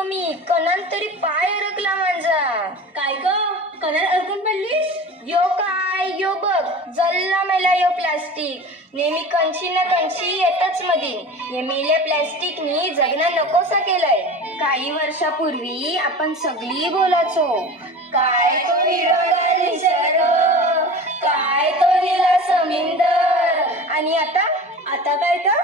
पडलो मी, कणात तरी पाय अडकला माझा. काय ग, कणात अडकून पडलीस? यो काय यो बघ, जल्ला मेला यो प्लास्टिक. नेहमी कंची ना कंची येतच मधी. हे मेल्या प्लास्टिकनी जगणं नकोसा केलंय. काही वर्षापूर्वी आपण सगळी बोलायचो, काय तो हिरवागार निसर्ग, काय तो निळा समुद्र. आणि आता काय तर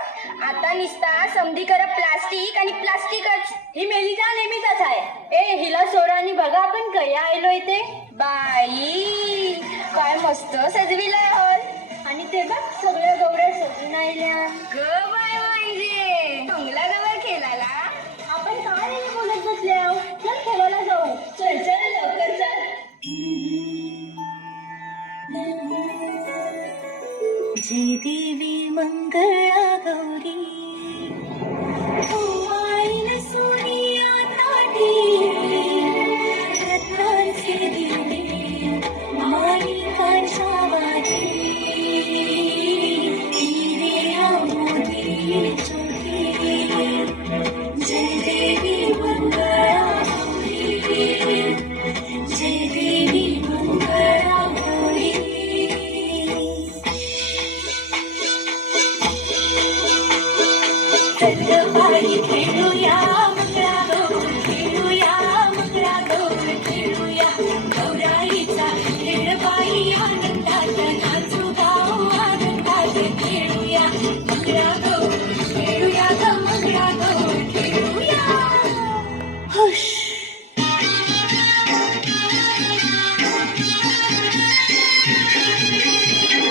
आता निसता समधी करत प्लास्टिक आणि प्लास्टिकच. ही मेलीचा नेहमीचाच आहे. ए, हिला सोडा आणि बघा आपण कया आलो इथे. बाई काय मस्त सजविलाय हॉल. आणि ते बघ सगळ्या गवऱ्या सजून आल्या. ग बाय म्हणजे चांगला गवर खेळाला. आपण काय नाही बोलत बसल्या, चल खेळायला जाऊ. चल चल लवकर चल. जय देवी मंगळा गौरी, ओवाळीन सोनिया ताटी, रत्नांचे दिवे माणिकाच्या वाटी, हिरे मोती ज्योती. जय देवी मंगळा गौरी, जय देवी मंगळा गौरी. बाई खेळूया मंगळा गौर, खेळूया मंगळा गौर, खेळूया गौराईचा खेळ बाई आनंदात, नाचू गाऊ आनंदात, खेळूया मंगळा गौर, खेळूया ग मंगळा गौर, खेळूया. हुश.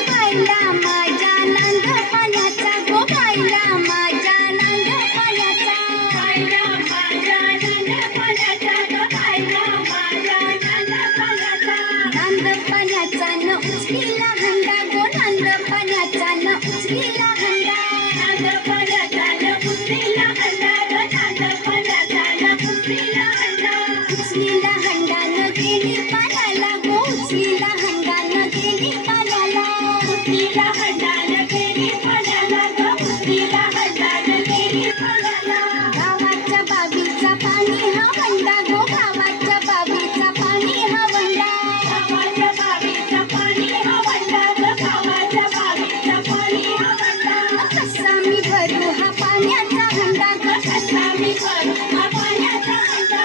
बाईला माझ्या नांद पाण्याचा गो, बाईला माझ्या नांद पाण्याचा, बाईला माझ्या नांद पाण्याचा गो, बाईला माझ्या नांद पाण्याचा. नांद पाण्याचा न उचलीला हंडा गो, नांद पाण्याचा न उचलीला हंडा, नांद पाण्याचा न उचलीला हंडा ग, नांद पाण्याचा न उचलीला हंडा. उचलीला हंडा न गेली पाण्याला गो, उचलीला हंडा न गेली पाण्याला, उचलीला हंडा न गेली पाण्याला ग, उचलीला हंडा न गेली पाण्याला. गावाच्या बाबीचा पाणी हा वंडा गो, गावाच्या बाबीचा पाणी हा वंडा, गावाच्या बाबीचा पाणी हा वंडा ग, गावाच्या बाबीचा पाणी हा वंडा. कसा मी भरू हा पाण्याचा हंडा ग, कसा मी भरू हा पाण्याचा हंडा.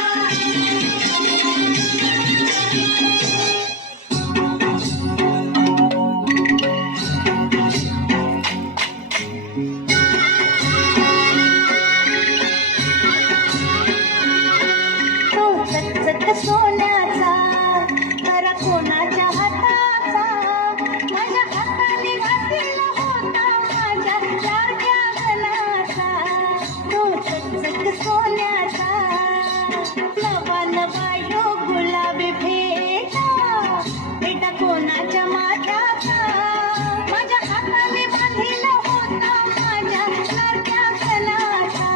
तो चकचक सोन्याचा करा कोणाच्या हाताचा, माझ्या हाताने घातलेला होता माझ्या लाडक्या गणाचा. तो चकचक सोन्याचा नवा नवा यो गुलाबी भेटा, भेटा कोणाच्या माताचा, माझ्या हाताने बांधलेला होता माझ्या लाडक्या गणाचा,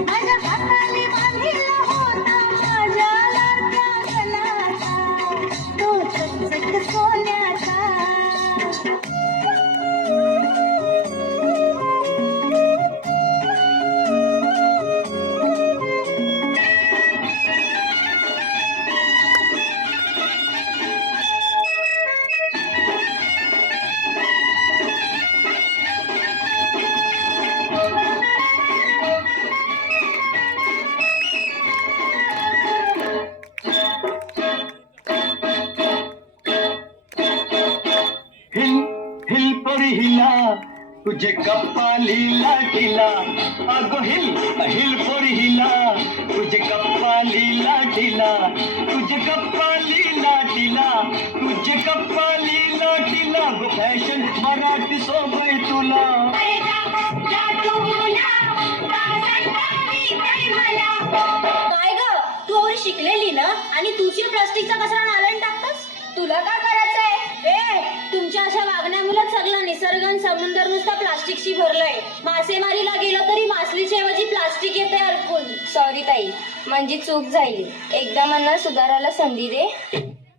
माझ्या हाताने बांधलेला होता माझ्या लाडक्या गणाचा. तो चकचक सोन्याचा. हिल हिल पर हिला, तुझे कपालीला ढिला. अगो हिल हिल पर हिला, तुझे कपालीला ढिला, तुझे कपालीला ढिला, तुझे कपालीला ढिला. गो फॅशन मराठी सोबय तुला. काय ग, तू एवढी शिकलेली ना, आणि तुझी प्लास्टिकचा कचरा नाल्यात टाकतोस? तुला काय करायचंय? ए, तुमच्या अशा वागण्यामुळे सगळं निसर्ग आणि समुद्र नुसता प्लास्टिकशी भरलंय. मासेमारीला गेलो तरी मासलीच्या ऐवजी प्लास्टिक येते अडकून. सॉरी ताई, माझी चूक झाली. एकदा मला सुधारायला संधी दे.